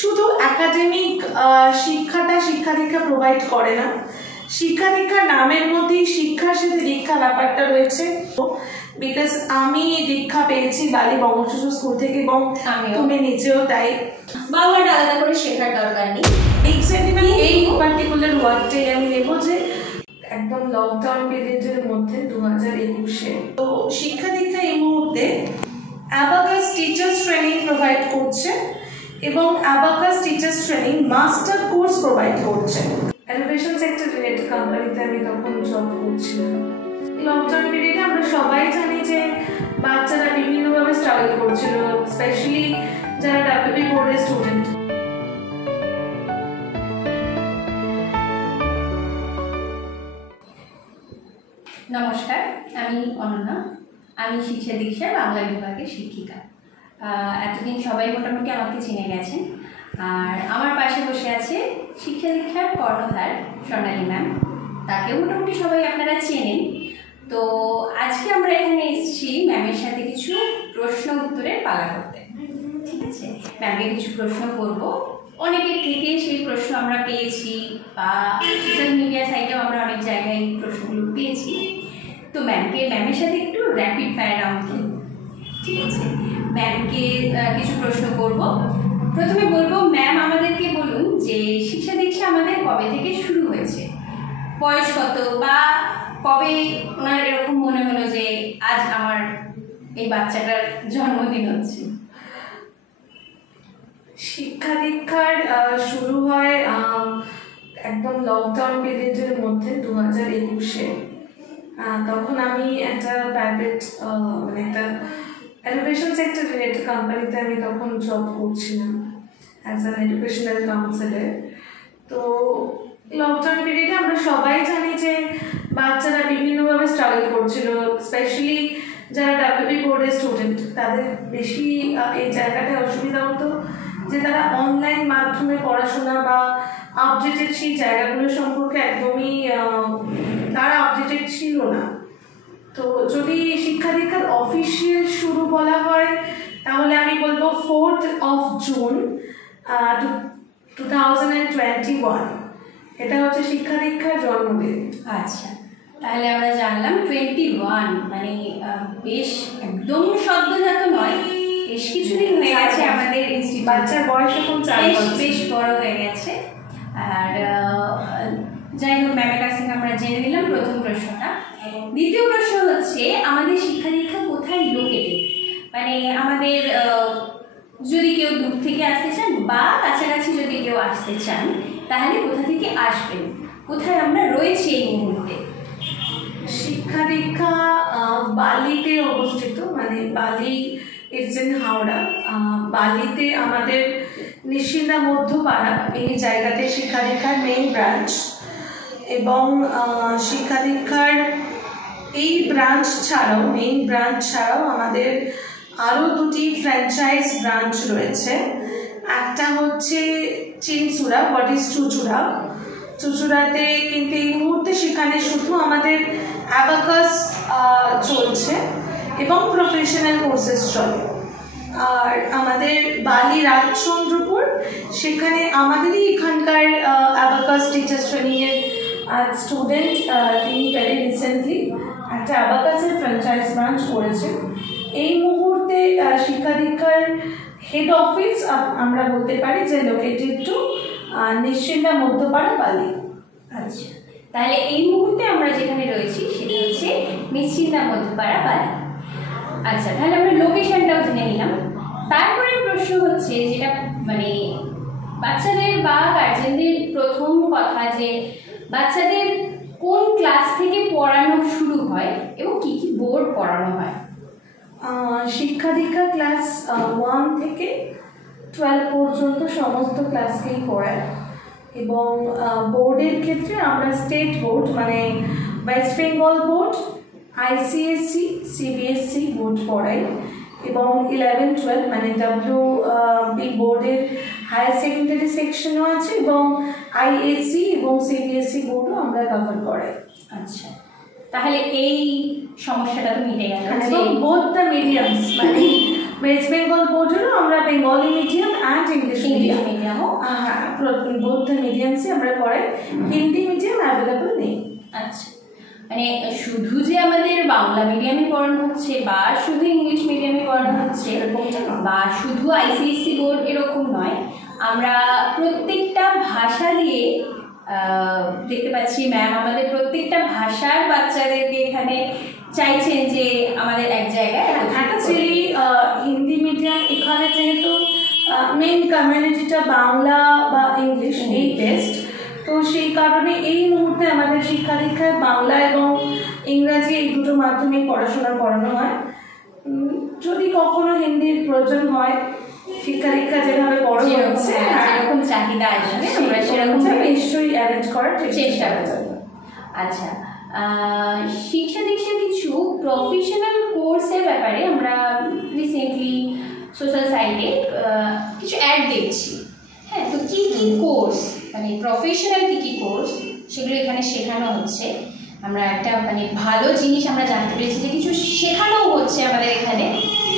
শুধু একাডেমিক শিক্ষাটা শিক্ষা দীক্ষা প্রোভাইড করে না, শিক্ষা দীক্ষার নামের মধ্যেই শিক্ষার সাথে দীক্ষা ব্যাপারটা রয়েছে। বিকজ আমি দীক্ষা পেয়েছি বালি বঙ্গশিশু স্কুল থেকে এবং তুমি নিজেও তাই। বাংলাটা আলাদা করে শেখার দরকার নেই। এক্স্যাক্টলি এই পার্টিকুলার ওয়ার্ডটাই আমি নেব যে একদম লকডাউন পিরিয়ডের মধ্যে 2021-এ তো শিক্ষা দীক্ষা এই মুহূর্তে অ্যাবাকাস টিচার্স ট্রেনিং প্রোভাইড করছে এবং abacus teachers training master course provide করছে। এনোভেশন সেক্টর রিলেটেড কোম্পানিতে আমি তখন জব করছিলাম। লকডাউন পিরিয়ডে আমরা সবাই জানি যে বাচ্চারা বিভিন্নভাবে স্ট্রাগল করছিল, স্পেশালি যারা ডাব্লিউবি বোর্ডের স্টুডেন্ট। নমস্কার, আমি অনন্যা। আমি শিক্ষা দীক্ষার বাংলা বিভাগের শিক্ষিকা। এতদিন সবাই মোটামুটি আমাকে চিনে গেছেন। আর আমার পাশে বসে আছে শিক্ষা দীক্ষার কর্ণধার স্বর্ণালী ম্যাম, তাকেও মোটামুটি সবাই আপনারা চেনেন। তো আজকে আমরা এখানে এসেছি ম্যামের সাথে কিছু প্রশ্ন উত্তরের পালা করতে। ঠিক আছে, ম্যামকে কিছু প্রশ্ন করব। অনেকের থেকে সেই প্রশ্ন আমরা পেয়েছি বা সোশ্যাল মিডিয়া সাইটেও আমরা অনেক জায়গায় প্রশ্নগুলো পেয়েছি। তো ম্যামের সাথে একটু র্যাপিড ফায়ার রাউন্ড খেলব। ঠিক আছে, ম্যামকে কিছু প্রশ্ন করব। প্রথমে বলবো, ম্যাম আমাদেরকে বলুন যে শিক্ষা দীক্ষা আমাদের কবে থেকে শুরু হয়েছে, বয়স কত, বা কবে ওনার এরকম মনে হলো যে আজ আমার এই বাচ্চাটার জন্মদিন হচ্ছে। শিক্ষা দীক্ষার শুরু হয় একদম লকডাউন পিরিয়ডের মধ্যে 2021-এ। তখন আমি একটা প্রাইভেট মানে একটা এনোভেশন সেক্টর রিলেটেড কোম্পানিতে আমি তখন জব করছিলাম অ্যাজ অ্যান এডুকেশনাল কাউন্সিলর। তো লকডাউন পিরিয়ডে আমরা সবাই জানি যে বাচ্চারা বিভিন্নভাবে স্ট্রাগল করছিল, স্পেশালি যারা ডাব্লিউবি বোর্ডের স্টুডেন্ট। তাদের বেশি এই জায়গাটায় অসুবিধা হতো যে তারা অনলাইন মাধ্যমে পড়াশোনা বা আপডেটেড সেই জায়গাগুলো সম্পর্কে একদমই তারা আপডেটেড ছিল না। তো যদি শিক্ষা দীক্ষার অফিসিয়াল শুরু বলা হয় তাহলে আমি বলবো 4th of June 2021। এটা হচ্ছে শিক্ষা দীক্ষার জন্মদিন। আচ্ছা, তাহলে আমরা জানলাম 21, মানে বেশ একদম সদ্যজাত নয়, বেশ কিছুদিন হয়ে গেছে আমাদের বাচ্চার বয়স এখন 4 বছর, বেশ বড় হয়ে গেছে। আর যাই হোক, ম্যামের কাছ থেকে আমরা জেনে নিলাম প্রথম প্রশ্নটা। দ্বিতীয় প্রশ্ন হচ্ছে, আমাদের শিক্ষা দীক্ষা কোথায় লোকেটেড, মানে আমাদের যদি কেউ দূর থেকে আসতে চান বা কাছাকাছি যদি কেউ আসতে চান তাহলে কোথা থেকে আসবেন, কোথায় আমরা রয়েছি এই মুহূর্তে? শিক্ষা দীক্ষা বালিতে অবস্থিত, মানে বালি ইটস ইন হাওড়া। বালিতে আমাদের নিশিন্দা মধ্যপাড়া এই জায়গাতে শিক্ষা দীক্ষার মেইন ব্রাঞ্চ। এবং শিক্ষা দীক্ষার এই ব্রাঞ্চ ছাড়াও, মেইন ব্রাঞ্চ ছাড়াও আমাদের আরও 2টি ফ্র্যাঞ্চাইজ ব্রাঞ্চ রয়েছে। একটা হচ্ছে চিনসুরা, হোয়াট ইজ চুচুড়া। চুচুড়াতে কিন্তু এই মুহূর্তে সেখানে শুধু আমাদের অ্যাবাকাস চলছে এবং প্রফেশনাল কোর্সেস চলে। আর আমাদের বালি রাজচন্দ্রপুর, সেখানে আমাদেরই এখানকার অ্যাবাকাস টিচার্স ট্রেনিংয়ের স্টুডেন্ট তিনি ভেরি রিসেন্টলি একটা অ্যাবাকাসের ফ্র্যাঞ্চাইজ ব্রাঞ্চ করেছেন। এই মুহূর্তে শিক্ষা দীক্ষার হেড অফিস আমরা বলতে পারি যে লোকেটেড টু নিশ্চিন্দা মধ্যপাড়া বালি। আচ্ছা, তাহলে এই মুহূর্তে আমরা যেখানে রয়েছি সেটা হচ্ছে নিশ্চিন্দা মধ্যপাড়া বালি। আচ্ছা, তাহলে আমরা লোকেশনটাও জেনে নিলাম। তারপরে প্রশ্ন হচ্ছে, যেটা মানে বাচ্চাদের বা গার্জেনদের প্রথম কথা, যে বাচ্চাদের কোন ক্লাস থেকে পড়ানো শুরু হয় এবং কি কি বোর্ড পড়ানো হয়? শিক্ষা দীক্ষা ক্লাস 1 থেকে 12 পর্যন্ত সমস্ত ক্লাসকেই পড়ায়। এবং বোর্ডের ক্ষেত্রে আমরা স্টেট বোর্ড মানে West Bengal board, ICSE, CBSE board পড়াই। এবং 11-12 মানে WB বোর্ডের হায়ার সেকেন্ডারি সেকশনও আছে এবং ISE এবং CBSE বোর্ডও আমরা কভার করাই। আচ্ছা, তাহলে এই সমস্যাটা তো মিটে গেল। এবং বোথ দ্য মিডিয়ামস, মানে ওয়েস্ট বেঙ্গল বোর্ডেরও আমরা Bengali medium and English medium हो? हाँ, both the medium से আমরা পড়াই, হিন্দি মিডিয়াম অ্যাভেলেবল নেই। আচ্ছা, মানে শুধু যে আমাদের বাংলা মিডিয়ামে পড়ানো হচ্ছে বা শুধু ইংলিশ মিডিয়ামে পড়ানো হচ্ছে বা শুধু আইসিএসসি বোর্ড এরকম নয়, আমরা প্রত্যেকটা ভাষা দিয়ে দেখতে পাচ্ছি ম্যাম আমাদের প্রত্যেকটা ভাষার বাচ্চাদেরকে এখানে চাইছেন যে আমাদের এক জায়গায়। অ্যাকচুয়ালি হিন্দি মিডিয়াম এখানে যেহেতু মেন কমিউনিটিটা বাংলা বা ইংলিশ এই টেস্ট, তো সেই কারণে এই মুহূর্তে আমাদের শিক্ষা দীক্ষায় বাংলা এবং ইংরাজি এই দুটো মাধ্যমে পড়াশোনা করানো হয়। যদি কখনো হিন্দির প্রয়োজন হয়, শিক্ষা দীক্ষা যেভাবে বড় হচ্ছে সেরকম চাহিদা আসবে, আমরা সেরকম নিশ্চয়ই অ্যারেঞ্জ করার চেষ্টা করব। আচ্ছা, শিক্ষা দীক্ষার কিছু প্রফেশনাল কোর্সের ব্যাপারে আমরা রিসেন্টলি সোশ্যাল সাইটে কিছু অ্যাড দেখছি। হ্যাঁ, তো কী কী কোর্স, মানে প্রফেশনাল কী কী কোর্স সেগুলো এখানে শেখানো হচ্ছে। আমরা একটা মানে ভালো জিনিস আমরা জানতে পেরেছি যে কিছু শেখানোও হচ্ছে আমাদের এখানে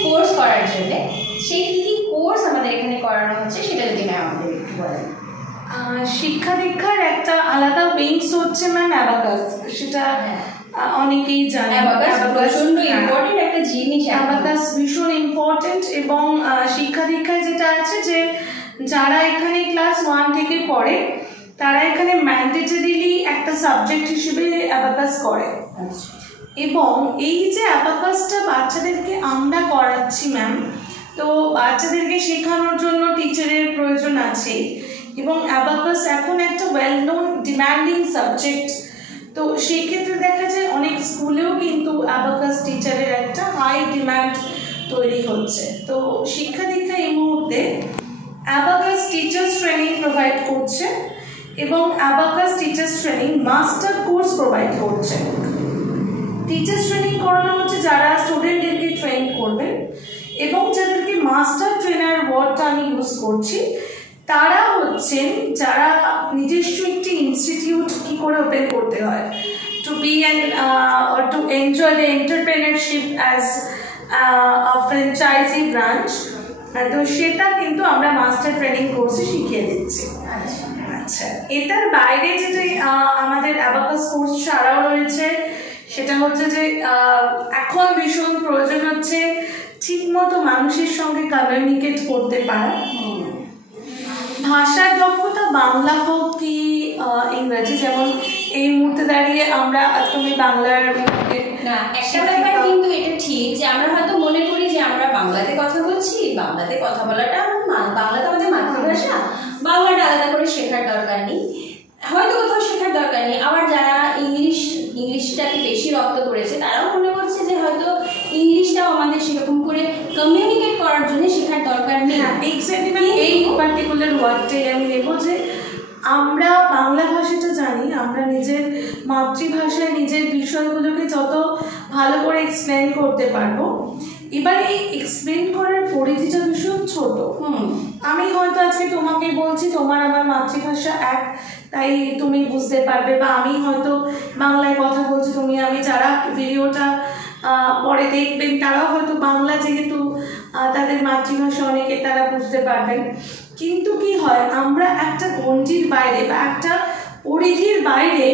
কোর্স করার জন্যে। সেই কী কী কোর্স আমাদের এখানে করানো হচ্ছে সেটা যদি ম্যাম আমাদের একটু বলেন। শিক্ষা দীক্ষার একটা আলাদা উইংস হচ্ছে ম্যাম অ্যাবাকাস, সেটা অনেকেই জানে। অ্যাবাকাস প্রচণ্ড ইম্পর্টেন্ট একটা জিনিস, অ্যাবাকাস ভীষণ ইম্পর্টেন্ট। এবং শিক্ষা দীক্ষায় যেটা আছে যে যারা এখানে ক্লাস 1 থেকে পড়ে তারা এখানে ম্যান্ডেটরিলি একটা সাবজেক্ট হিসেবে অ্যাবাকাস করে। এবং এই যে অ্যাবাকাসটা বাচ্চাদেরকে আমরা করাচ্ছি ম্যাম, তো বাচ্চাদেরকে শেখানোর জন্য টিচারের প্রয়োজন আছে এবং অ্যাবাকাস এখন একটা ওয়েল নোন ডিম্যান্ডিং সাবজেক্ট। তো সেক্ষেত্রে দেখা যায় অনেক স্কুলেও কিন্তু অ্যাবাকাস টিচারের একটা হাই ডিম্যান্ড তৈরি হচ্ছে। তো শিক্ষা দীক্ষা এই মুহূর্তে অ্যাবাকাস টিচার্স ট্রেনিং প্রোভাইড করছে এবং abacus teachers training master course provide করছে। টিচার্স ট্রেনিং করানো হচ্ছে যারা স্টুডেন্টদেরকে ট্রেন করবেন, এবং যাদেরকে মাস্টার ট্রেনার ওয়ার্ডটা আমি ইউজ করছি তারা হচ্ছেন যারা নিজস্ব একটি ইনস্টিটিউট কী করে ওপেন করতে হয় to be an or to enjoy the entrepreneurship as a franchise branch. তো সেটা কিন্তু আমরা মাস্টার ট্রেনিং কোর্সে শিখিয়ে দিচ্ছি। আচ্ছা, এটার বাইরে যেটা আমাদের অ্যাবাকাস কোর্স ছাড়াও রয়েছে সেটা হচ্ছে যে এখন ভীষণ প্রয়োজন হচ্ছে ঠিকমতো মানুষের সঙ্গে কমিউনিকেট করতে পারা। ভাষার দক্ষতা বাংলা হোক কি ইংরাজি, যেমন এই মুহূর্তে দাঁড়িয়ে আমরা তুমি বাংলার না, একটা ব্যাপার কিন্তু এটা ঠিক যে আমরা হয়তো মনে করি যে আমরা বাংলাতে কথা বলছি, বাংলাতে কথা বলাটা বাংলা তো আমাদের মাতৃভাষা, বাংলাটা আলাদা করে শেখার দরকার নেই, হয়তো কোথাও শেখার দরকার নেই। আবার যারা ইংলিশটাকে বেশি রপ্ত করেছে তারাও মনে করছে যে হয়তো ইংলিশটাও আমাদের সেরকম করে কমিউনিকেট করার জন্য শেখার দরকার নেই। এক্স্যাক্টলি, এই পার্টিকুলার ওয়ার্ডটাই আমি নেব যে আমরা বাংলা ভাষাটা জানি, আমরা নিজের মাতৃভাষায় নিজের বিষয়গুলোকে যত ভালো করে এক্সপ্লেন করতে পারবো। এবার এই এক্সপ্লেন করার পরিধিটা ভীষণ ছোট। আমি হয়তো আজকে তোমাকে বলছি তোমার আমার মাতৃভাষা এক, তাই তুমি বুঝতে পারবে, বা আমি হয়তো বাংলায় কথা বলছি, তুমি আমি, যারা ভিডিওটা পরে দেখবেন তারাও হয়তো বাংলা যেহেতু তাদের মাতৃভাষা অনেকে তারা বুঝতে পারবেন। কিন্তু কি হয়, আমরা একটা গণ্ডির বাইরে বা একটা পরিধির বাইরে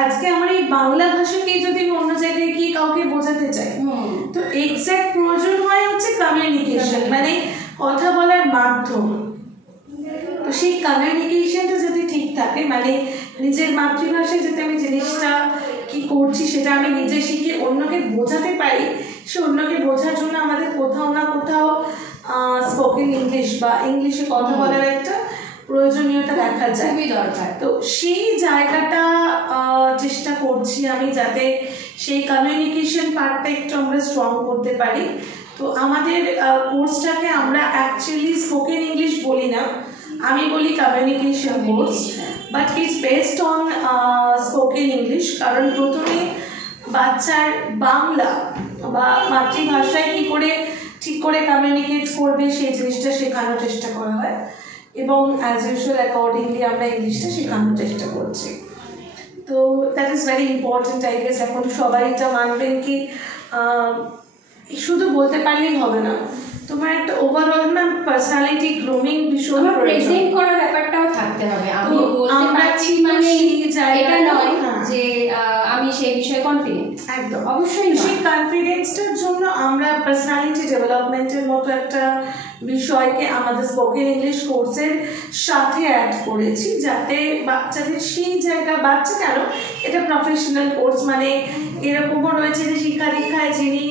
আজকে আমার এই বাংলা ভাষাকে যদি আমি অন্য জায়গায় গিয়ে কাউকে বোঝাতে চাই, তো এক্স্যাক্ট প্রয়োজন হয় হচ্ছে কমিউনিকেশন, মানে কথা বলার মাধ্যম। তো সেই কমিউনিকেশনটা যদি ঠিক থাকে, মানে নিজের মাতৃভাষায় যাতে আমি জিনিসটা কি করছি সেটা আমি নিজে শিখে অন্যকে বোঝাতে পারি, সে অন্যকে বোঝার জন্য আমাদের কোথাও না কোথাও স্পোকেন ইংলিশ বা ইংলিশে কথা বলার একটা প্রয়োজনীয়তা দেখা যায়, খুবই দরকার। তো সেই জায়গাটা চেষ্টা করছি আমি যাতে সেই কমিউনিকেশন পার্টটা একটু আমরা স্ট্রং করতে পারি। তো আমাদের কোর্সটাকে আমরা অ্যাকচুয়ালি স্পোকেন ইংলিশ বলি না, আমি বলি communication course, but it's based on spoken English. কারণ প্রথমে বাচ্চার বাংলা বা মাতৃভাষায় কী করে ঠিক করে কমিউনিকেট করবে সেই জিনিসটা শেখানোর চেষ্টা করা হয়, এবং অ্যাজ ইউজুয়াল অ্যাকর্ডিংলি আমরা ইংলিশটা শেখানোর চেষ্টা করছি। তো that is very important I guess. এখন সবাই এটা মানবেন কি শুধু বলতে পারলেই হবে না, তোমার একটা ওভারঅল না পার্সোনালিটি গ্রুমিং ভীষণ প্রেজেন্ট করার ব্যাপারটাও থাকতে হবে। আমি বলতে পারছি মানে এটা নয় যে আমি সেই বিষয়ে কনফিডেন্ট, একদম অবশ্যই সেই কনফিডেন্সটার জন্য আমরা পার্সোনালিটি ডেভেলপমেন্টের মতো একটা বিষয়কে আমাদের স্পোকেন ইংলিশ কোর্সের সাথে অ্যাড করেছি, যাতে বাচ্চাদের সেই জায়গা, বাচ্চা কেন, এটা প্রফেশনাল কোর্স, মানে এরকমও রয়েছে যে শিক্ষা দীক্ষায় যিনি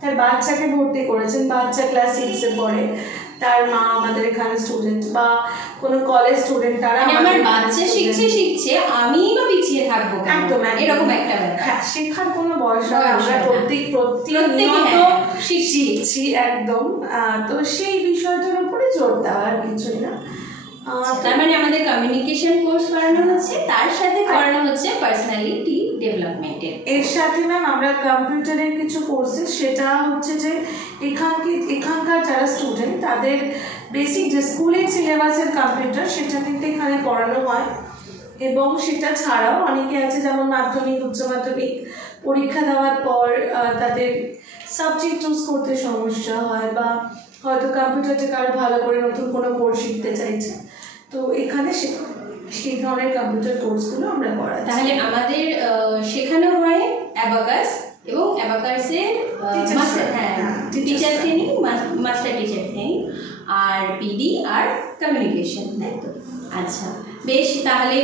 তার বাচ্চাকে ভর্তি করেছেন, বাচ্চা ক্লাস 6-এ পড়ে, তার মা আমাদের এখানে স্টুডেন্ট বা কোনো কলেজ স্টুডেন্ট, তারা আমার বাচ্চা শিখছে আমি বা পিছিয়ে থাকবো, একদম এরকম একটা ব্যাপার। হ্যাঁ, শেখার কোনো বয়স হয়, আমরা প্রতিনিয়ত শিখছি একদম। তো সেই বিষয়টার উপরে জোর দেওয়ার কিছুই না। তার মানে আমাদের কমিউনিকেশন কোর্স করানো হচ্ছে, তার সাথে করানো হচ্ছে পার্সোনালিটি ডেভেলপমেন্টের। এর সাথে ম্যাম আমরা কম্পিউটারের কিছু কোর্সেস, সেটা হচ্ছে যে এখানকার যারা স্টুডেন্ট তাদের বেসিক যে স্কুলের সিলেবাসের কম্পিউটার, সেটা কিন্তু এখানে পড়ানো হয়। এবং সেটা ছাড়াও অনেকে আছে যেমন মাধ্যমিক, উচ্চ মাধ্যমিক পরীক্ষা দেওয়ার পর তাদের সাবজেক্ট চুজ করতে সমস্যা হয়, বা হয়তো কম্পিউটারটা কারো ভালো করে নতুন কোনো কোর্স শিখতে চাইছে, তো এখানে সেই ধরনের কম্পিউটার কোর্সগুলো আমরা করাই। তাহলে আমাদের শেখানো হয় অ্যাবাকাস এবং অ্যাবাকাসের teacher training, master teacher training, আর পিডি আর কমিউনিকেশন, তাই তো? আচ্ছা, বেশ, তাহলে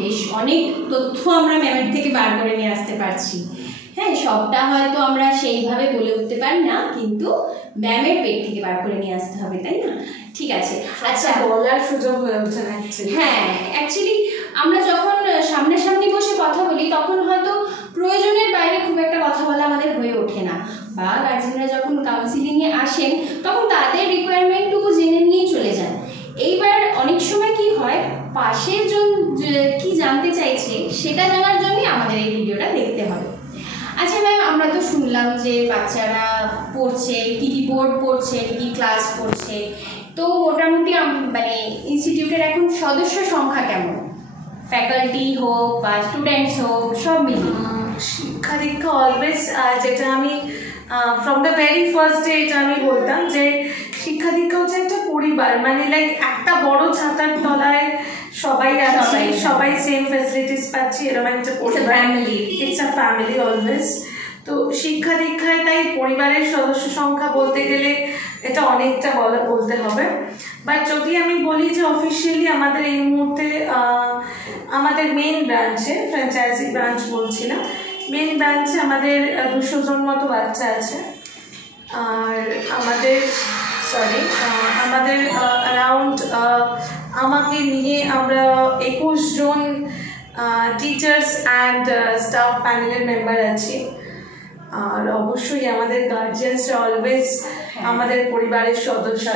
বেশ অনেক তথ্য আমরা ম্যামের থেকে বার করে নিয়ে আসতে পারছি। হ্যাঁ, সবটা হয়তো আমরা সেইভাবে বলে উঠতে পারি না, কিন্তু ম্যামের পেট থেকে বার করে নিয়ে আসতে হবে, তাই না? ঠিক আছে। আচ্ছা, বলার সুযোগ হয়ে ওঠে না। হ্যাঁ, অ্যাকচুয়ালি আমরা যখন সামনাসামনি বসে কথা বলি তখন হয়তো প্রয়োজনের বাইরে খুব একটা কথা বলা আমাদের হয়ে ওঠে না, বা গার্জেনরা যখন কাউন্সিলিংয়ে আসেন তখন তাদের রিকোয়ারমেন্টটুকু জেনে নিয়ে চলে যান। এইবার অনেক সময় কি হয়, পাশের জন কি জানতে চাইছে সেটা জানার জন্যই আমাদের এই ভিডিওটা দেখতে হবে। আচ্ছা ম্যাম, আমরা তো শুনলাম যে বাচ্চারা পড়ছে, কী কী বোর্ড পড়ছে, কী কী ক্লাস পড়ছে, তো মোটামুটি মানে ইনস্টিটিউটের এখন সদস্য সংখ্যা কেমন? ফ্যাকাল্টি হোক বা স্টুডেন্টস হোক, সব মিলিয়ে। শিক্ষা দীক্ষা অলওয়েজ, যেটা আমি from the very first day এটা আমি বলতাম যে শিক্ষা দীক্ষা হচ্ছে একটা পরিবার, মানে লাইক একটা বড় ছাতার তলায় সবাই আছে, সবাই সেম ফ্যাসিলিটিস পাচ্ছি, এরকম একটা পরিবার, ইটস আ ফ্যামিলি অলওয়েজ। তো শিক্ষা দীক্ষায় তাই পরিবারের সদস্য সংখ্যা বলতে গেলে এটা অনেকটা বলতে হবে। বাট যদি আমি বলি যে অফিসিয়ালি আমাদের এই মুহূর্তে আমাদের মেন ব্রাঞ্চে, ফ্র্যাঞ্চাইজি ব্রাঞ্চ বলছি না, মেন ব্রাঞ্চে আমাদের 200 জন মতো বাচ্চা আছে। আর আমাদের অ্যারাউন্ড আমাকে নিয়ে আমরা 21 জন টিচার্স অ্যান্ড স্টাফ প্যানেলের মেম্বার আছি। আর অবশ্যই আমাদের গার্জিয়ানসরা অলওয়েজ আমাদের পরিবারের সদস্য,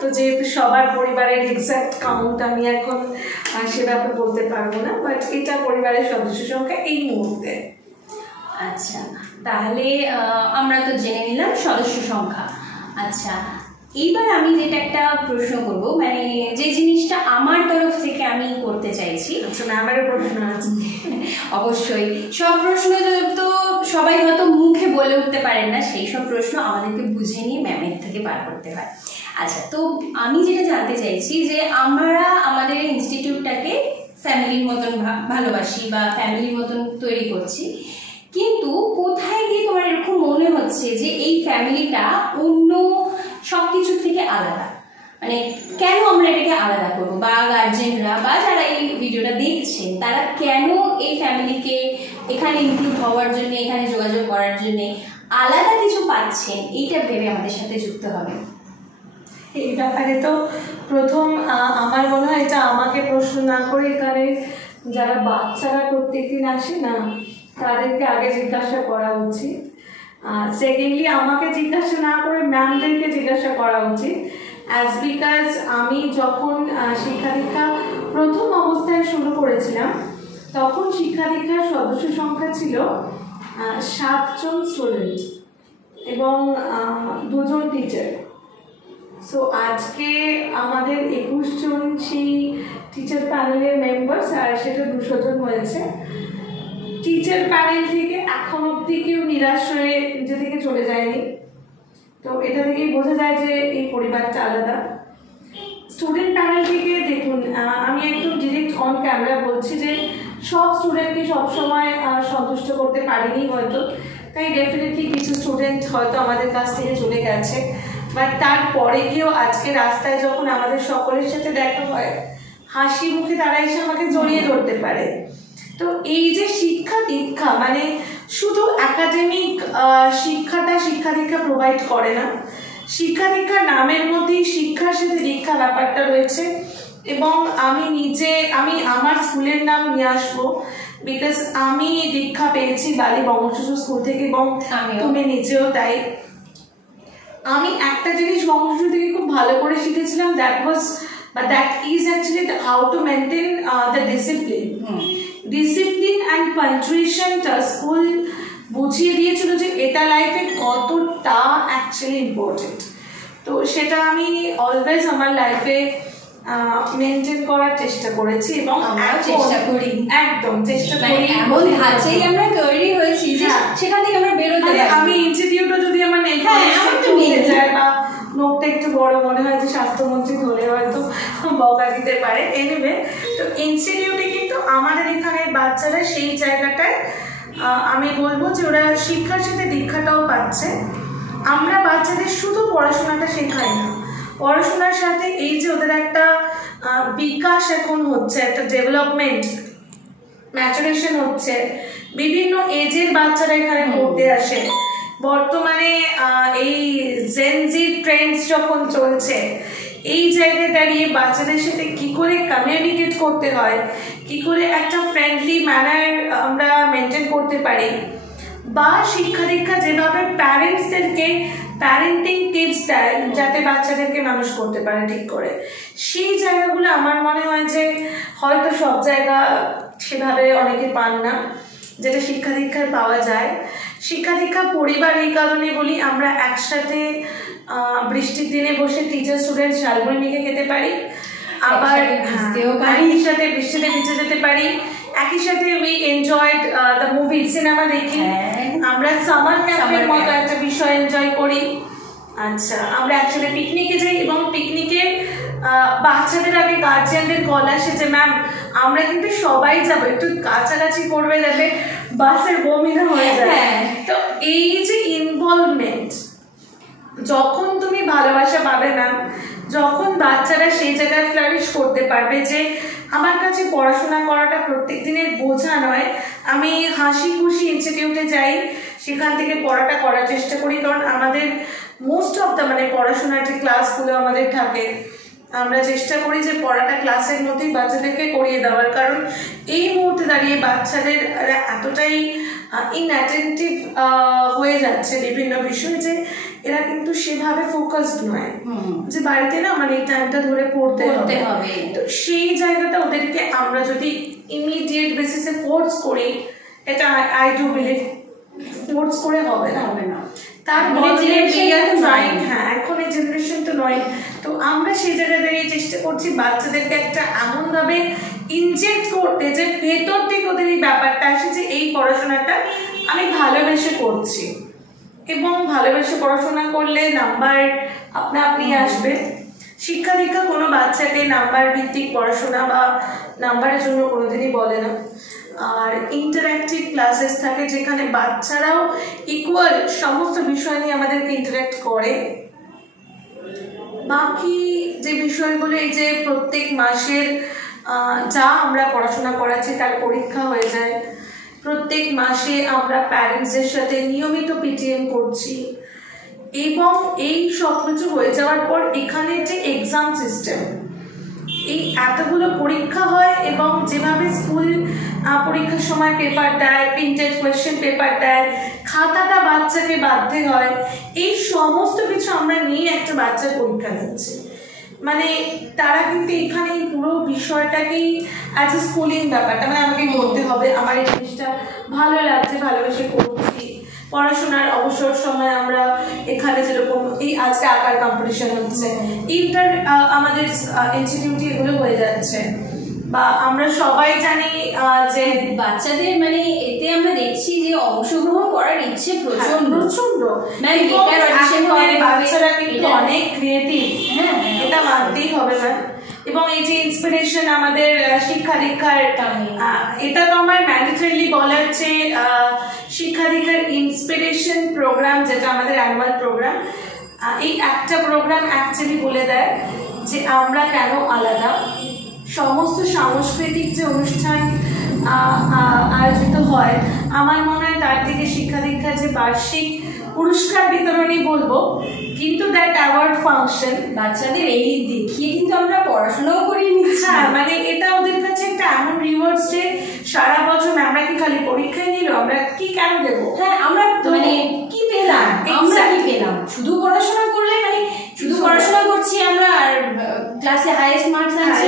তো যেহেতু সবার পরিবারের এক্সাক্ট কাউন্ট আমি এখন সে ব্যাপারে বলতে পারবো না, বাট এটা পরিবারের সদস্য সংখ্যা এই মুহূর্তে। আচ্ছা, তাহলে আমরা তো জেনে নিলাম সদস্য সংখ্যা। আচ্ছা, এইবার আমি যেটা একটা প্রশ্ন করব, মানে যে জিনিসটা আমার তরফ থেকে আমি করতে চাইছি। আচ্ছা, আমারও প্রশ্ন আছে। অবশ্যই, সব প্রশ্ন তো সবাই হয়তো মুখে বলে উঠতে পারেন না, সেই সব প্রশ্ন আমাদেরকে বুঝে নিয়ে ম্যামের থেকে পার করতে হয়। আচ্ছা, তো আমি যেটা জানতে চাইছি যে আমরা আমাদের ইনস্টিটিউটটাকে ফ্যামিলির মতন ভালোবাসি বা ফ্যামিলির মতন তৈরি করছি, কিন্তু কোথায় গিয়ে তোমার এরকম মনে হচ্ছে যে এই ফ্যামিলিটা অন্য সব কিছুর থেকে আলাদা? মানে কেন আমরা এটাকে আলাদা করবো, বা গার্জেনরা বা যারা এই ভিডিওটা দেখছেন তারা কেন এই ফ্যামিলিকে এখানে ইনক্লুড হওয়ার জন্য, এখানে যোগাযোগ করার জন্য আলাদা কিছু পাচ্ছেন, এইটা ভেবে আমাদের সাথে যুক্ত হবে। এই ব্যাপারে তো প্রথম আমার মনে হয় এটা আমাকে প্রশ্ন না করে এখানে যারা বাচ্চারা প্রত্যেকদিন আসে না তাদেরকে আগে জিজ্ঞাসা করা উচিত। সেকেন্ডলি আমাকে জিজ্ঞাসা না করে ম্যামদেরকে জিজ্ঞাসা করা উচিত, অ্যাজ বিকজ আমি যখন শিক্ষা দীক্ষা প্রথম অবস্থায় শুরু করেছিলাম তখন শিক্ষা দীক্ষার সদস্য সংখ্যা ছিল 7 জন স্টুডেন্ট এবং 2 জন টিচার। সো আজকে আমাদের 21 জন সেই টিচার প্যানেলের মেম্বার্স, আর সেটা 200 জন হয়েছে। টিচার প্যানেল থেকে এখন অব্দি কেউ নিরাশ হয়ে নিজে থেকে চলে যায়নি। তো এটা থেকেই বোঝা যায় যে এই পরিবারটা আলাদা। স্টুডেন্ট প্যানেল থেকে দেখুন, আমি একদম ডিরেক্ট অন ক্যামেরা বলছি যে সব স্টুডেন্টকে সবসময় সন্তুষ্ট করতে পারিনি হয়তো, তাই ডেফিনেটলি কিছু স্টুডেন্ট হয়তো আমাদের কাছ থেকে চলে গেছে, বাট তারপরে গিয়েও আজকে রাস্তায় যখন আমাদের সকলের সাথে দেখা হয়, হাসি মুখে তারা এসে আমাকে জড়িয়ে ধরতে পারে। তো এই যে শিক্ষা দীক্ষা, মানে শুধু একাডেমিক শিক্ষাটা শিক্ষা দীক্ষা প্রোভাইড করে না, শিক্ষা দীক্ষার নামের মধ্যেই শিক্ষার সাথে দীক্ষা ব্যাপারটা রয়েছে। এবং আমি আমার স্কুলের নাম নিয়ে আসবো, বিকজ আমি দীক্ষা পেয়েছি বালি বঙ্গশিশু স্কুল থেকে, এবং তুমি নিজেও তাই। আমি একটা জিনিস বঙ্গশিশু থেকে খুব ভালো করে শিখেছিলাম, that is actually how to maintain the discipline. Discipline and পাঞ্চুয়েশনটা স্কুল বুঝিয়ে দিয়েছিল যে এটা লাইফে কতটা অ্যাকচুয়ালি ইম্পর্টেন্ট। তো সেটা আমি অলওয়েজ আমার লাইফে মেনটেন করার চেষ্টা করেছি, এবং চেষ্টা করি, একদম চেষ্টা করি। এমন ধাঁচেই আমরা তৈরি হয়েছি যে সেখান থেকে আমরা বেরোতে পারি। আমি ইনস্টিটিউটও যদি আমার নেই যায় বা নোটটা একটু বড় মনে হয় যে স্বাস্থ্যমন্ত্রী ধরে হয়তো বকা দিতে পারে। এনিওয়ে, তো ইনস্টিটিউটে কিন্তু আমাদের এখানের বাচ্চারা সেই জায়গাটায় আমি বলবো যে ওরা শিক্ষার সাথে দীক্ষাটাও পাচ্ছে। আমরা বাচ্চাদের শুধু পড়াশোনাটা শেখাই না, পড়াশোনার সাথে এই যে ওদের একটা বিকাশ এখন হচ্ছে, একটা ডেভেলপমেন্ট ম্যাচুরেশন হচ্ছে। বিভিন্ন এজের বাচ্চারা এখানে পড়তে আসে। বর্তমানে এই জেনজি ট্রেন্ডস যখন চলছে, এই জায়গায় দাঁড়িয়ে বাচ্চাদের সাথে কি করে কমিউনিকেট করতে হয়, কি করে একটা ফ্রেন্ডলি ম্যানার আমরা মেনটেন করতে পারি, বা শিক্ষা দীক্ষা যেভাবে প্যারেন্টসদেরকে প্যারেন্টিং টিপস দেয় যাতে বাচ্চাদেরকে মানুষ করতে পারে ঠিক করে, সেই জায়গাগুলো আমার মনে হয় যে হয়তো সব জায়গা সেভাবে অনেকে পান না, যেটা শিক্ষা দীক্ষায় পাওয়া যায়। শিক্ষা দীক্ষা পরিবার এই কারণে বলি, আমরা একসাথে বৃষ্টির দিনে বসে টিচার স্টুডেন্ট শালবনি মেখে খেতে পারি, আবার একই সাথে বৃষ্টিতে ভিজে যেতে পারি, একই সাথে we enjoyed the movie, cinema দেখি, আমরা সামার ক্যাম্পের মতো একটা বিষয় এনজয় করি। আচ্ছা, আমরা একসাথে পিকনিকে যাই, এবং পিকনিকে বাচ্চাদের আগে গার্জিয়ানদের কল আসে যে ম্যাম আমরা কিন্তু সবাই যাবো, একটু কাছাকাছি করবে যাতে বাসের বমি না হয়ে যায়। তো এই যে ইনভলভমেন্ট, যখন তুমি ভালোবাসা পাবে না, যখন বাচ্চারা সেই জায়গায় ফ্লারিশ করতে পারবে যে আমার কাছে পড়াশোনা করাটা প্রত্যেক দিনের বোঝা নয়, আমি হাসি খুশি ইনস্টিটিউটে যাই, সেখান থেকে পড়াটা করার চেষ্টা করি। কারণ আমাদের মোস্ট অফ দ্য মানে পড়াশোনার যে ক্লাসগুলো আমাদের থাকে, আমরা চেষ্টা করি যে পড়াটা ক্লাসের মধ্যেই বাচ্চাদেরকে করিয়ে দেওয়ার। কারণ এই মুহূর্তে দাঁড়িয়ে বাচ্চাদের এতটাই ইনঅ্যাটেন্টিভ হয়ে যাচ্ছে বিভিন্ন বিষয় যে এরা কিন্তু সেভাবে ফোকাসড নয় যে বাড়িতে না আমার এই টাইমটা ধরে পড়তে হবে। তো সেই জায়গাটা ওদেরকে আমরা যদি ইমিডিয়েট বেসিসে ফোর্স করি, এটা আই ডু বিলিভ ফোর্স করে হবে না, তার বদলে হ্যাঁ এখন এই জেনারেশন তো নয়। তো আমরা সেই জায়গায় দাঁড়িয়ে চেষ্টা করছি বাচ্চাদেরকে একটা এমনভাবে ইনজেক্ট করতে যে ভেতর থেকে ওদের এই ব্যাপারটা আসে যে এই পড়াশোনাটা আমি ভালোবেসে করছি, এবং ভালোবেসে পড়াশোনা করলে নাম্বার আপনা আপনি আসবে। শিক্ষা দীক্ষা কোনো বাচ্চাকে নাম্বার ভিত্তিক পড়াশোনা বা নাম্বারের জন্য কোনোদিনই বলে না। আর ইন্টারঅ্যাক্টিভ ক্লাসেস থাকে যেখানে বাচ্চারাও ইকুয়াল সমস্ত বিষয় নিয়ে আমাদেরকে ইন্টারঅ্যাক্ট করে। বাকি যে বিষয়গুলো, এই যে প্রত্যেক মাসের যা আমরা পড়াশোনা করাচ্ছি তার পরীক্ষা হয়ে যায়, প্রত্যেক মাসে আমরা প্যারেন্টসদের সাথে নিয়মিত পিটিএম করছি, এবং এই সব কিছু হয়ে যাওয়ার পর এখানে যে এক্সাম সিস্টেম, এই এতগুলো পরীক্ষা হয়, এবং যেভাবে স্কুল পরীক্ষার সময় পেপার দেয়, প্রিন্টেড কোয়েশ্চেন পেপার দেয়, খাতাটা বাচ্চাকে বাঁধতে হয়, এই সমস্ত কিছু আমরা নিয়ে একটা বাচ্চার পরীক্ষা দিচ্ছি। মানে তারা কিন্তু এখানে পুরো বিষয়টাকেই অ্যাজ এ স্কুলিং ব্যাপারটা, মানে আমাকে করতে হবে, আমার এই জিনিসটা ভালো লাগছে, ভালোবেসে করছি। পড়াশোনার অবসর সময় আমরা এখানে যেরকম এই আজকে আঁকার কম্পিটিশন হচ্ছে, আমাদের ইনস্টিটিউটে এগুলো হয়ে যাচ্ছে। বা আমরা সবাই জানি যে বাচ্চাদের মানে এতে আমরা দেখছি যে অংশগ্রহণ করার ইচ্ছে প্রচন্ড প্রচন্ড, বাচ্চারা কিন্তু অনেক ক্রিয়েটিভ, এটা মানতেই হবে ম্যাম। এবং এই যে ইন্সপিরেশন আমাদের শিক্ষা দীক্ষার, এটা তো আমার ম্যান্ডেটরিলি বলার যে শিক্ষা দীক্ষার ইন্সপিরেশন প্রোগ্রাম, যেটা আমাদের অ্যানুয়াল প্রোগ্রাম, এই একটা প্রোগ্রাম অ্যাকচুয়ালি বলে দেয় যে আমরা কেন আলাদা। সমস্ত সাংস্কৃতিক যে অনুষ্ঠান আয়োজিত হয়, আমার মনে হয় তার থেকে শিক্ষা দীক্ষার যে বার্ষিক পুরস্কার বিতরণই বলবো, কিন্তু দ্যাট অ্যাওয়ার্ড ফাংশন বাচ্চাদের এই দেখিয়ে কিন্তু আমরা পড়াশোনাও করিয়ে নিচ্ছি। হ্যাঁ, মানে এটা ওদের কাছে একটা এমন রিওয়ার্ডস যে সারা বছর আমরা কি খালি পরীক্ষায় নিল, আমরা কি কেন দেবো? হ্যাঁ, আমরা মানে কি পেলাম, আমরা কি পেলাম? শুধু পড়াশোনা করলে মানে শুধু পড়াশোনা করছি আমরা আর ক্লাসে হাইয়েস্ট মার্কস আনছি,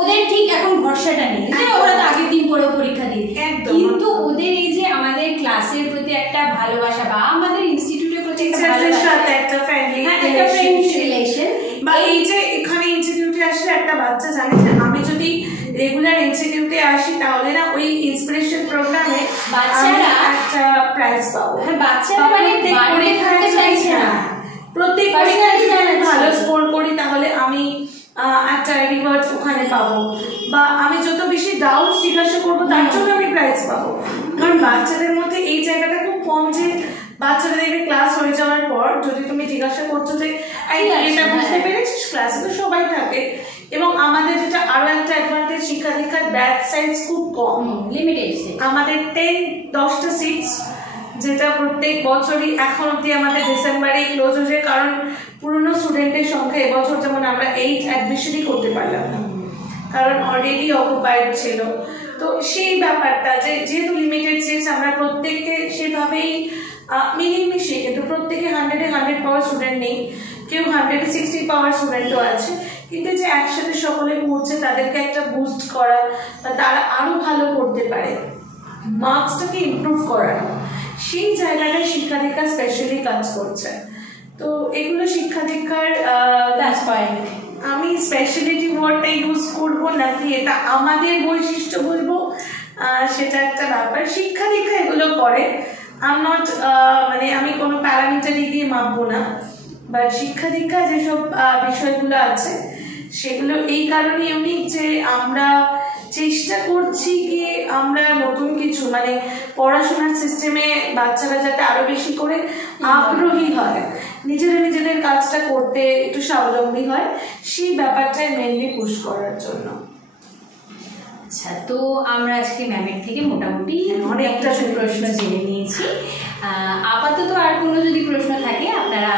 ওদের ঠিক এখন ভরসাটা নেই যে ওরা তো আগের দিন পরেও পরীক্ষা দিই। কিন্তু ওদের এই যে আমাদের ক্লাসের প্রতি একটা ভালোবাসা বা আমাদের ইনস্টিটিউটের প্রতি একটা ফ্রেন্ডলি রিলেশন, বা এই যে এখানে ইনস্টিটিউটে আসলে একটা বাচ্চা জানে যে আমি যদি রেগুলার ইনস্টিটিউটে আসি তাহলে না ওই ইন্সপিরেশন প্রোগ্রামে বাচ্চারা একটা প্রাইজ পাবো। হ্যাঁ, বাচ্চারা মানে পরীক্ষাতে চাইছে না, প্রত্যেক পরীক্ষায় যদি আমি ভালো স্কোর করি তাহলে আমি একটা রিওয়ার্ডস ওখানে পাবো, বা আমি যত বেশি ডাউট জিজ্ঞাসা করবো তার জন্য আমি প্রাইজ পাবো। কারণ বাচ্চাদের মধ্যে এই জায়গাটা খুব কম যে বাচ্চাদের দেখবে ক্লাস হয়ে যাওয়ার পর যদি তুমি জিজ্ঞাসা করছো যে এটা বুঝতে পেরেছিস, ক্লাসে তো সবাই থাকে। এবং আমাদের যেটা আরো একটা অ্যাডভান্টেজ, শিক্ষা দীক্ষার ব্যাচ সাইজ খুব কম, লিমিটেড। আমাদের 10-10টা সিটস, যেটা প্রত্যেক বছরই এখন অব্দি আমাদের ডিসেম্বরে ক্লোজ হয়েছে, কারণ পুরনো স্টুডেন্টের সংখ্যা এবছর যেমন আমরা 8 অ্যাডমিশনই করতে পারলাম না, কারণ অলরেডি অকুপাইড ছিল। তো সেই ব্যাপারটা যে যেহেতু লিমিটেড সিটস, আমরা প্রত্যেককে সেভাবেই মিলেমিশে, কিন্তু প্রত্যেকে 100-100 পাওয়ার স্টুডেন্ট নেই, কেউ 160 পাওয়ার স্টুডেন্টও আছে, কিন্তু যে একসাথে সকলে পড়ছে তাদেরকে একটা বুস্ট করা বা তারা আরো ভালো করতে পারে, মার্কসটাকে ইমপ্রুভ করানো, সেই জায়গাটা শিক্ষা দীক্ষা স্পেশালি কাজ করছে। তো এগুলো শিক্ষা দীক্ষার আমি স্পেশালিটি ওয়ার্ডটা ইউজ করবো নাকি এটা আমাদের বৈশিষ্ট্য বলবো, সেটা একটা ব্যাপার। শিক্ষা দীক্ষা এগুলো করে, মানে আমি কোনো প্যারামিটারি দিয়ে মাপবো না, বাট শিক্ষা দীক্ষা যেসব বিষয়গুলো আছে সেগুলো এই কারণে ইউনিক যে আমরা চেষ্টা করছি কি আমরা নতুন কিছু, মানে পড়াশোনার সিস্টেমে বাচ্চারা যাতে আরো বেশি করে আগ্রহী হয়, নিজেদের কাজটা করতে একটু স্বাবলম্বী হয়, সেই ব্যাপারটাই মেনলি পুশ করার জন্য। আচ্ছা, তো আমরা আজকে ম্যামের থেকে মোটামুটি অনেকটা প্রশ্ন জেনে নিয়েছি। আপাতত আর কোনো যদি প্রশ্ন থাকে আপনারা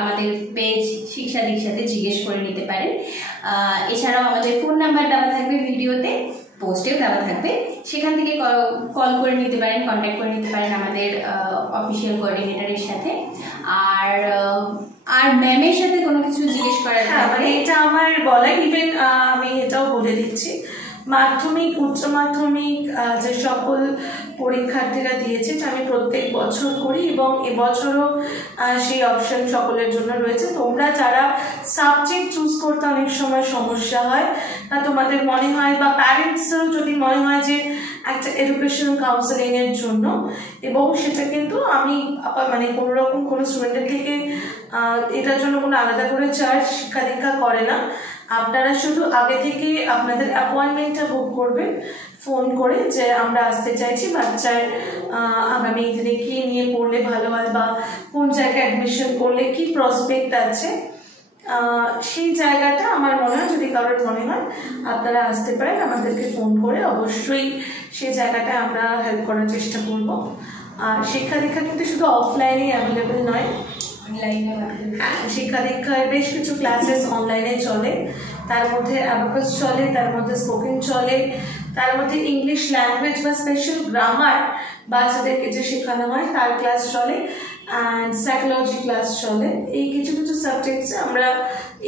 আমাদের পেজ শিক্ষা দীক্ষাতে জিজ্ঞেস করে নিতে পারেন। এছাড়াও আমাদের ফোন নাম্বার দেওয়া থাকবে ভিডিওতে, পোস্টেও দেওয়া থাকবে, সেখান থেকে কল করে নিতে পারেন, কন্ট্যাক্ট করে নিতে পারেন আমাদের অফিসিয়াল কোঅর্ডিনেটরের সাথে। আর ম্যামের সাথে কোনো কিছু জিজ্ঞেস করার, মানে এটা আমার বলা, ইভেন আমি এটাও বলে দিচ্ছি, মাধ্যমিক উচ্চ মাধ্যমিক যে সকল পরীক্ষার্থীরা দিয়েছে আমি প্রত্যেক বছর করি, এবং এবছরও সেই অপশন সকলের জন্য রয়েছে। তোমরা যারা সাবজেক্ট চুজ করতে অনেক সময় সমস্যা হয় বা তোমাদের মনে হয়, বা প্যারেন্টসেরও যদি মনে হয় যে একটা এডুকেশন কাউন্সেলিং এর জন্য, এবং সেটা কিন্তু আমি মানে কোনো রকম কোনো স্টুডেন্টের থেকে এটার জন্য কোনো আলাদা করে চার্জ শিক্ষা দীক্ষা করে না। আপনারা শুধু আগে থেকে আপনাদের অ্যাপয়েন্টমেন্টটা বুক করবেন ফোন করে, যে আমরা আসতে চাইছি, বাচ্চার আগামী দিনে কি নিয়ে পড়লে ভালো হয় বা কোন জায়গায় অ্যাডমিশন করলে কি প্রসপেক্ট আছে, সেই জায়গাটা আমার মনে হয় যদি কারোর মনে হয় আপনারা আসতে পারেন, আমাদেরকে ফোন করে অবশ্যই সেই জায়গাটা আমরা হেল্প করার চেষ্টা করব। আর শিক্ষা দীক্ষা কিন্তু শুধু অফলাইনেই অ্যাভেলেবেল নয়, শিক্ষা দীক্ষার বেশ কিছু ক্লাসেস অনলাইনে চলে, তার মধ্যে অ্যাবাকাস চলে, তার মধ্যে স্পোকেন চলে, তার মধ্যে ইংলিশ ল্যাঙ্গুয়েজ বা স্পেশাল গ্রামার বাচ্চাদেরকে যে শেখানো হয় তার ক্লাস চলে, অ্যান্ড সাইকোলজি ক্লাস চলে। এই কিছু কিছু সাবজেক্টস আমরা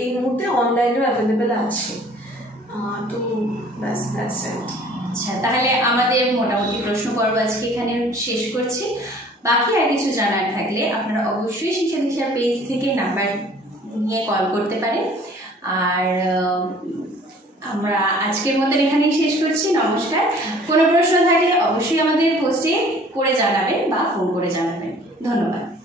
এই মুহূর্তে অনলাইনেও অ্যাভেলেবেল আছি। তো ব্যাস দ্যাটস ইট। আচ্ছা, তাহলে আমাদের মোটামুটি প্রশ্ন পর্ব আজকে এখানে শেষ করছি। বাকি আর কিছু জানার থাকলে আপনারা অবশ্যই শিক্ষা দীক্ষা পেজ থেকে নাম্বার নিয়ে কল করতে পারেন। আর আমরা আজকের মতন এখানেই শেষ করছি। নমস্কার। কোনো প্রশ্ন থাকলে অবশ্যই আমাদের পোস্টে করে জানাবেন বা ফোন করে জানাবেন। ধন্যবাদ।